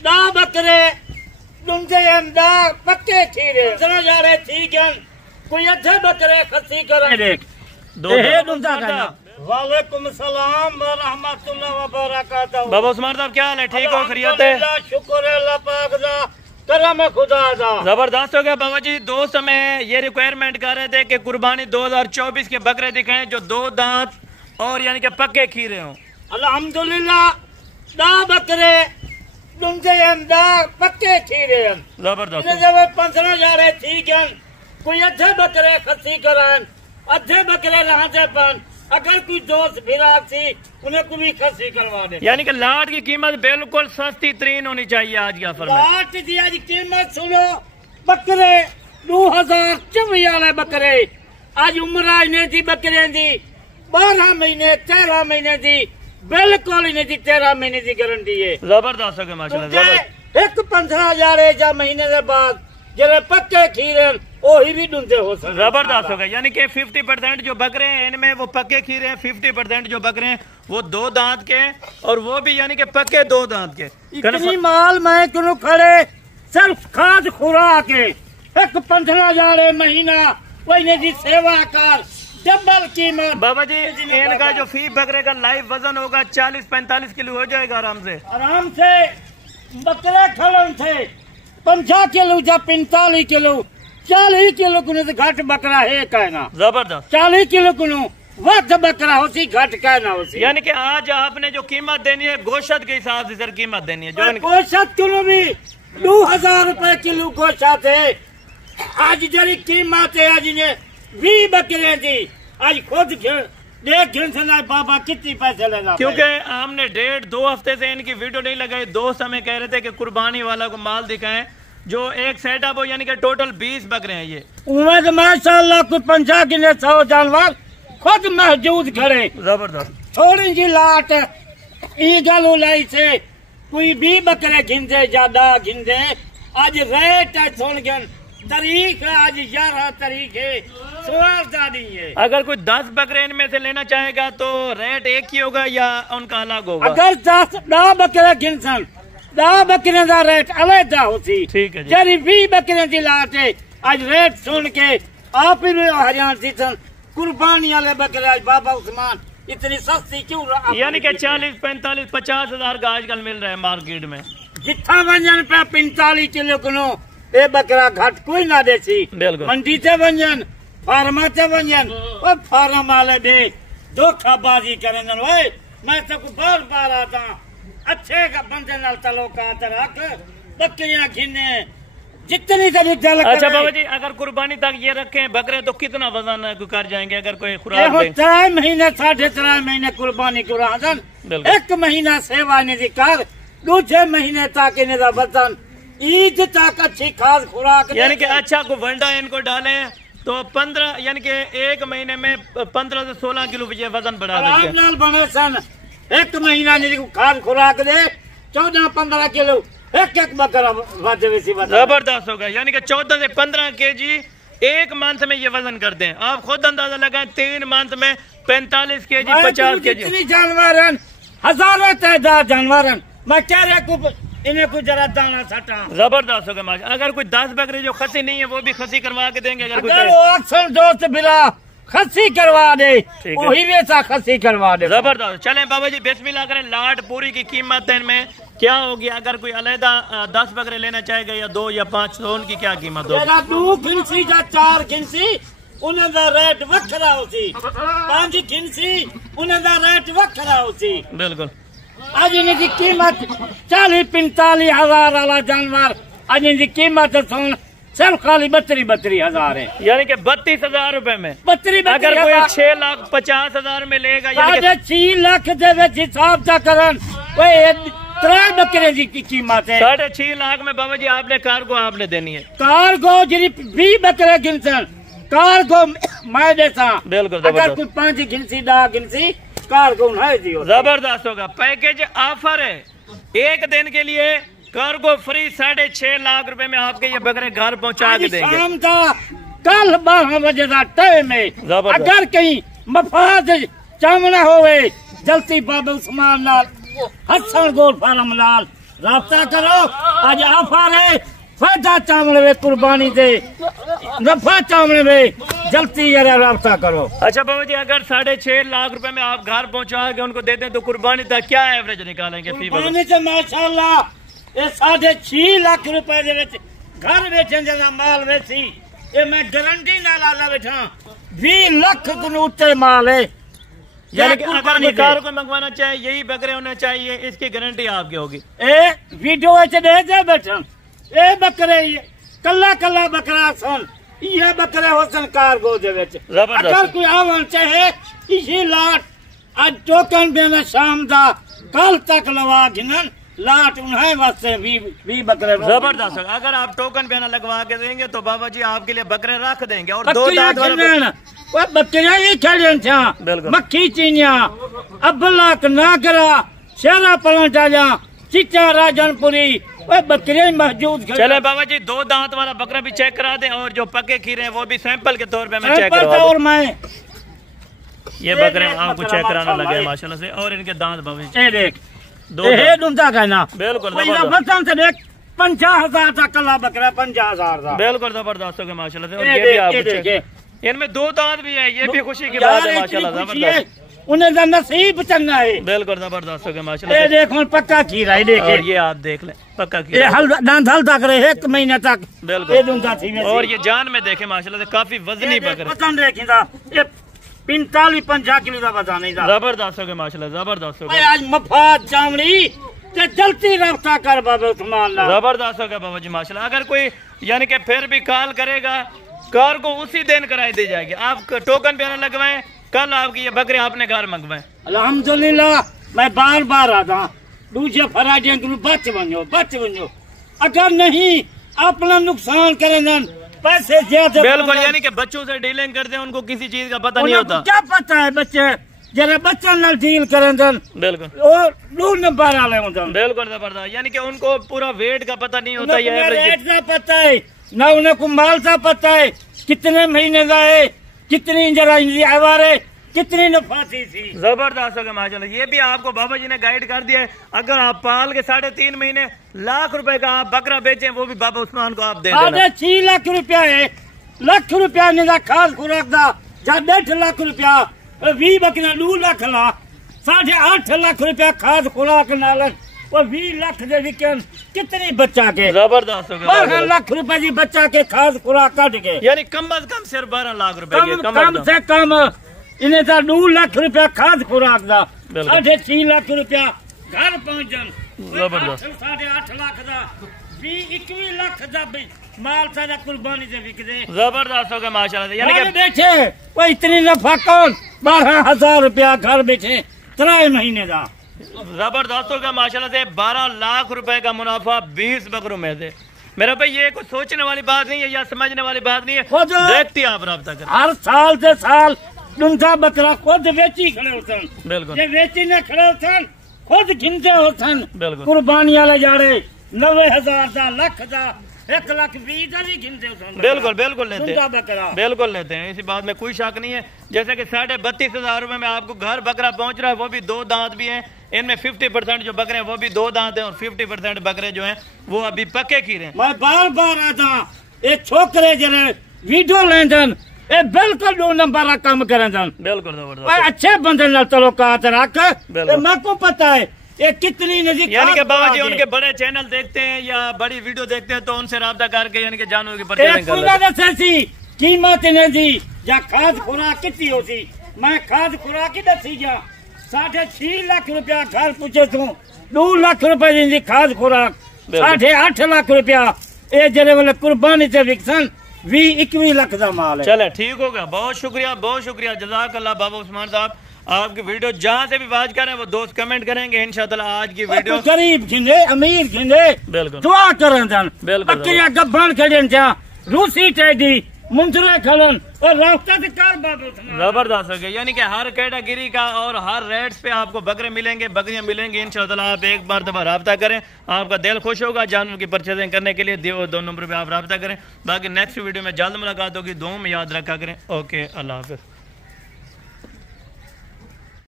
दा बकरे डुंदे दा पक्के खीरे जरा जा रहे ठीक है कोई अच्छे बकरे खसी कर देख डुंदा करना। वालेकुम सलाम व रहमतुल्लाह व बरकातहू। बाबा उस्मान साहब क्या हाल है? ठीक हो? खैरियत है? शुक्र है अल्लाह पाक दा, करम है खुदा दा। जबरदस्त हो गया बाबा जी। दोस्त हमें ये रिक्वायरमेंट कर रहे थे कि कुर्बानी 2024 के बकरे दिखाएं जो 2 दांत और यानी कि पक्के खीरे हों। अल्हम्दुलिल्लाह दा बकरे डुंदे दा पक्के खीरे जबरदस्त 15,000 ठीक है कोई अच्छे बकरे खसी करान अच्छे बकरे रहते पन अगर कोई दोस्त फिराक सी उन्हें को भी खसी करवा दे। यानी कि लाट की कीमत बिल्कुल सस्ती तरीन होनी चाहिए आज की ऑफर में। लाट की आज कीमत सुनो बकरे 2024 वाले बकरे आज उम्र ने दी बकरे दी 12 महीने 13 महीने दी बिल्कुल इन्हें दी 13 महीने की गारंटी है। जबरदस्त हो गया माशाल्लाह। एक 15,000 या महीने के बाद जरे पक्के खीरे वही भी डूंदे हो सकते। जबरदस्त हो गया यानी कि 50% जो बकरे हैं इनमें वो पक्के खीरे हैं, 50% जो बकरे हैं वो 2 दांत के और वो भी यानी कि पक्के 2 दांत के। इतनी माल मैं क्यों खड़े सिर्फ खाद खुराक एक 15,000 महीना वही जी सेवा कर डबल कीमत। बाबा जी इनका जो फी बकरे का लाइव वजन होगा 40-45 किलो हो जाएगा आराम से। बकरे खड़े थे 50 किलो या 45 किलो 40 किलो को घट बकरा है कहना। जबरदस्त 40 किलो को वक्त बकरा होती घट कहना होती। यानी कि आज आपने जो कीमत देनी है गोश्त के हिसाब से सर कीमत देनी है जो गोश्त किलो भी 2,000 रुपए किलो गोश्त है। आज जरी कीमत है आज ने 20 बकरे दी आज खुद देख बाबा कितनी पैसे लगा क्योंकि हमने 1.5-2 हफ्ते से इनकी वीडियो नहीं लगाई। दोस्त हमें कह रहे थे कि कुर्बानी वाला को माल दिखाएं जो एक सेटअप हो यानी कि टोटल 20 बकरे हैं ये उम्र माशाल्लाह कुछ 50 के 100 जानवर खुद मौजूद खड़े। जबरदस्त थोड़ी जी लाट ईगल उलाई से कोई भी बकरे घिंदे ज्यादा घिंदे आज रेट है सुन तारीख है आज 11 तारीख है 16 है। अगर कोई 10 बकरे इनमें से लेना चाहेगा तो रेट एक ही होगा या उनका अलग होगा? अगर 10 बकरे घिनसन 10 बकरे का रेट अलग होती। ठीक है जरी 20 बकरे की लाट है आज रेट सुन के आप ही हरियाणा सी कुर्बानी वाले बकरे आज बाबा उस्मान इतनी सस्ती क्यों? यानी कि 40-45-50 हजार का आजकल मिल रहा है मार्केट में। जितना वंजन पे 45 किलो को ए बकरा घट कोई ना देसी। मंडी से वंजन फार्मा से वंजन और फार्म वाले दे धोखाबाजी करेंगे। मैं सबको बार आता अच्छे का बंदे नाल तलोका रख बकरियां घिने जितनी कभी जल। अच्छा बाबा जी अगर कुर्बानी तक ये रखें बकरे तो कितना वजन कर जाएंगे अगर कोई खुराक 3 महीने 3.5 महीने कुर्बानी को राजन 1 महीना सेवा निधि कर दूसरे महीने तक इन्हें वजन ईद तक अच्छी खास खुराक यानी कि अच्छा को वंडा इनको डाले तो 15 यानी कि 1 महीने में 15 से 16 किलो वजन बढ़ा देंगे। बने सन 1 महीना खास खुराक दे 14-15 किलो एक बकरा जबरदस्त होगा यानी कि 14 से 15 केजी 1 मंथ में ये वजन करते हैं। आप खुद अंदाजा लगाएं 3 मंथ में 45 केजी 50 केजी जानवर हजारों तादाद जानवर मैं कह रहा इन्हें कुछ जरा दाना सटा। जबरदस्त होगा माशा। अगर कोई 10 बकरे जो खसी नहीं है वो भी खसी करवा के देंगे। अगर कोई दोस्त बिरा खसी करवा दे वही वैसा खसी करवा दे। जबरदस्त। चलें बाबा जी बिस्मिल्लाह करें। लाट पूरी की कीमत इनमें क्या होगी? अगर कोई अलहदा 10 बकरे लेना चाहेगा या 2 या 5 तो उनकी क्या कीमत होगी? 2 घिनसी या 4 घिनसी उन्हें दा रेट वखरा होती। 5 घिनसी उन्हें दा रेट वखरा होती। बिल्कुल आज इनकी कीमत 40-45 हजार वाला जानवर आज इनकी कीमत सिर्फ खाली 32 हजार है। यानी कि 32 हजार रुपए में 32 अगर कोई 6,50,000 में लेगा 6 लाख हिसाब से करन 3 बकरे की कीमत है 6.5 लाख में। बाबा जी आपने कार्गो आपने देनी है। कार्गो जी 20 बकरे गिनसन कार्गो मैं देता। बिल्कुल अगर कोई 5 गिनसी 10 गिनसी कार्गो दियो। जबरदस्त होगा। पैकेज ऑफर है 1 दिन के लिए कार्गो फ्री 6.5 लाख रुपए में आपके ये बकरे घर पहुंचा के देंगे। शाम का कल 12 बजे का टाइम है। अगर कहीं मफाद चामना होवे जल्दी बाबा उस्मान लाल हसन गोल फार्म लाल राब्ता करो। आज ऑफर है फायदा चावल में कुर्बानी दे नफा चावल में जल्दी जरा राब्ता करो। अच्छा बाबा जी, अगर 6.5 लाख रुपए में आप घर पहुंचा के उनको देते हैं तो कुर्बानी तक क्या एवरेज निकालेंगे? कुर्बानी से माशाल्लाह ये 6.5 लाख रुपए घर बेचन जना माल वेची ये मैं गारंटी ना ला बैठा 20 लाख उत्ते माल है। यानी कि अगर निकाल को मंगवाना चाहिए यही बकरे होने चाहिए, इसकी गारंटी आपकी होगी। ए वीडियो दे दे बैठन ए बकरे कला कला बकरा सन ये बकरे होसन कार्गो दे विच। अगर कोई आवन चाहे इसी लाट आज टोकन देना शाम दा कल तक लवा गिनन लाट उन्हें वास्ते 20 बकरे जबरदस्त। अगर आप टोकन बयाना लगवा के देंगे तो बाबा जी आपके लिए बकरे रख देंगे। और 2 दांत वाले बकरियां ही खेलन था मक्खी चीनिया अबलाक नागरा शेरा पलटा जा चिचा राजनपुरी बकरियां मौजूद। चले बाबा जी 2 दांत वाला बकरा भी चेक करा दें और जो पके खीरे हैं वो भी सैंपल के तौर पे मैं चेक करवा दूं। और मैं ये बकरे आपको चेक कराना लगे माशाल्लाह से। और इनके दांत बाबा जी ए देख ये दुमता कहना बिल्कुल बचन से देख 50,000 का कला बकरा 50,000 का बिल्कुल जबरदस्त हो गया माशाल्लाह से। और ये भी आप इनमें 2 दांत भी है, ये भी खुशी की बात है माशाल्लाह जबरदस्त। उन्हें नसीब चंगा है बिल्कुल जबरदस्त हो गया माशाल्लाह। ये देखो पक्का खीरा है देखे। और ये आप देख लें पक्का खीरा ये दांत हल तक रहे 1 महीने तक बिल्कुल। और ये जान में देखे माशाल्लाह से काफी वजनी बकरा पसंद देखिंदा ये 45-50 किलो का बता नहीं जबरदस्त हो गया माशाल्लाह जबरदस्त हो गया। आज मफाद चामड़ी ते जल्दी रफ्ता कर बाबा उस्मान जबरदस्त हो गया बाबा जी माशाल्लाह। अगर कोई यानी कि फिर भी कॉल करेगा कार को उसी दिन कराई दी जाएगी। आप टोकन बयाना लगवाएं कल आपकी ये बकरे आपने घर मंगवाए। अल्हम्दुलिल्लाह मैं बार बार आता दूसरे फराजियां बच बनो अगर नहीं अपना नुकसान करें पैसे ज्यादा बिल्कुल। यानी कि बच्चों से डीलिंग करते हैं उनको किसी चीज का पता नहीं होता। क्या पता है बच्चे जरा बच्चा न डील करें बिल्कुल और 2 नंबर वाले होते बिल्कुल जबरदस्त। यानी कि उनको पूरा वेट का पता नहीं होता रेट का पता है न उन्हें को माल का पता है कितने महीने का है कितनी जरा है कितनी नफासी थी। जबरदस्त हो गया माशाल्लाह। ये भी आपको बाबा जी ने गाइड कर दिया है। अगर आप पाल के 3.5 महीने लाख रुपए का आप बकरा बेचें वो भी बाबा उस्मान को आप दे देना। 6.5 लाख रुपया है लाख रुपया ने खास खुराक दा 1.5 लाख रुपया 20 बकरा 2 लाख ला 8.5 लाख रुपया खास खुराक नाल 20 लाख दे विकन कितनी बच्चा के जबरदस्त हो गया। 12 लाख रुपए की बच्चा के खास खुराक काट के यानी कम अज कम सिर्फ 12 लाख रुपए कम से कम इन्हें 2 लाख रुपया खाद खुराक दा 6.5 लाख रुपया घर पहुंचन 8.5 लाख दा 21 लाख दा माल सारा कुर्बानी से बिक दे। जबरदस्त हो गया माशाल्लाह। यानी कि बैठे वो इतनी नफा कौन 12,000 रुपया घर बैठे 3 महीने का जबरदस्त हो गया माशाल्लाह से। 12 लाख रुपए का मुनाफा 20 बकरों में से। मेरा भाई ये कुछ सोचने वाली बात नहीं है या समझने वाली बात नहीं है। देखती आप राब्ता कर हर साल से साल दुमता बकरा खुद वेची खड़े होते बिल्कुल वेची ने खड़े होते खुद गिनते होते बिल्कुल कुर्बानी वाले जा रहे 90,000 का लाख का 1,20,000 का भी गिनते होते बिल्कुल बिल्कुल लेते हैं बिल्कुल लेते हैं। इसी बात में कोई शक नहीं है। जैसे कि 32,500 रुपए में आपको घर बकरा पहुंच रहा है वो भी 2 दांत भी हैं। इनमें 50% जो बकरे हैं वो भी 2 दांत हैं और 50% बकरे जो हैं वो अभी पक्के खीरे हैं। मैं बार बार आता ये छोकरे जरे वीडियो लेंदन ये बिल्कुल 2 नंबर का काम करें बिल्कुल अच्छे बंदे नाल तल्लुकात रख मेरे को पता है ये कितनी नजीक। यानी कि बाबा जी उनके बड़े चैनल देखते हैं या बड़ी वीडियो देखते हैं तो उनसे राब्ता करके यानी कि जानवर की परचेजिंग कीमत ने दी या खाद खुराक कितनी होती मैं खाद खुराक ही दसी जा 6.5 लाख रुपया घर पूछे तू 2 लाख रुपए दी खाद खुराक 8.5 लाख रुपया ये जरे वाले कुर्बानी से विकसन 20-21 लाख का माल है। चले ठीक हो गया। बहुत शुक्रिया जज़ाकल्लाह बाबा उस्मान साहब। आपकी वीडियो जहाँ से भी बात करें वो दोस्त कमेंट करेंगे इंशाअल्लाह। आज की वीडियो गरीब गिंदे अमीर गिंदे बिल्कुल दुआ करें बिल्कुल गब्बन खेलन रूसी टेडी मुंसरे खलन और रास्ता से कार जबरदस्त हो गया। यानी कि हर कैटेगरी का और हर रेट्स पे आपको बकरे मिलेंगे बकरियां मिलेंगी इंशाअल्लाह। आप एक बार दफा राब्ता करें आपका दिल खुश होगा। जानवर की परचेजिंग करने के लिए 2 नंबर पे आप राब्ता करें। बाकी नेक्स्ट वीडियो में जल्द मुलाकात होगी। दुआ में याद रखा करें। ओके अल्लाह हाफिज़।